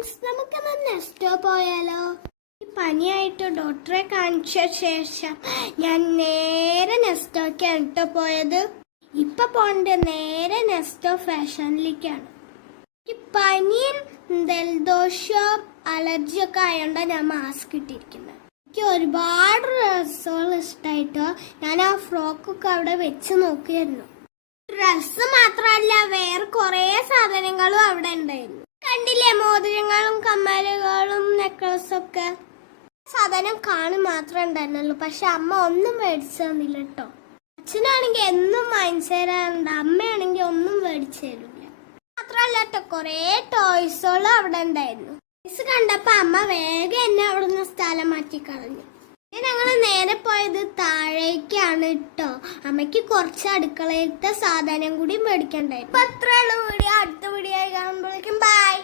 Friends, നമുക്കൊന്ന് നെസ്റ്റോ പോയാലോ? ഈ പനിയായിട്ട് ഡോക്ടറെ കാണിച്ച ശേഷം ഞാൻ നേരെ നെസ്റ്റോക്കാണ് കേട്ടോ പോയത്. ഇപ്പൊ പോണ്ട് നേരെ നെസ്റ്റോ ഫാഷനിലേക്കാണ്. ഈ പനിയും ജലദോഷവും അലർജിയൊക്കെ ആയതുകൊണ്ടാണ് ഞാൻ മാസ്ക് ഇട്ടിരിക്കുന്നത്. എനിക്ക് ഒരുപാട് ഡ്രസ്സുകൾ ഇഷ്ടമായിട്ടോ. ഞാൻ ആ ഫ്രോക്കൊക്കെ അവിടെ വെച്ച് നോക്കിയായിരുന്നു. ഡ്രസ്സ് മാത്രമല്ല, വേറെ കുറേ സാധനങ്ങളും അവിടെ ഉണ്ടായിരുന്നു. കണ്ടില്ലേ, മോതിരങ്ങളും കമ്മലുകളും നെക്ലസും ഒക്കെ. സാധനം കാണും മാത്രമേ ഉണ്ടായിരുന്നുള്ളൂ. പക്ഷെ അമ്മ ഒന്നും മേടിച്ചു തന്നില്ല കേട്ടോ. അച്ഛനാണെങ്കിൽ എന്നും വാങ്ങിച്ചു തരാറുണ്ട്, അമ്മയാണെങ്കിൽ ഒന്നും മേടിച്ചു തരില്ല. മാത്രമല്ല കേട്ടോ, കുറേ ടോയ്സുകളും അവിടെ ഉണ്ടായിരുന്നു. ടോയ്സ് കണ്ടപ്പോ അമ്മ വേഗം എന്നെ അവിടെ നിന്ന് സ്ഥലം മാറ്റി കളഞ്ഞു. ഞങ്ങൾ നേരെ പോയത് താഴേക്കാണ് കേട്ടോ. അമ്മയ്ക്ക് കുറച്ച് അടുക്കളയിലത്തെ സാധനം കൂടി മേടിക്കണ്ടായിരുന്നു. അപ്പൊ അത്രയുള്ള വീഡിയോ. അടുത്ത വീഡിയോ കാണുമ്പോഴേക്കും ബൈ.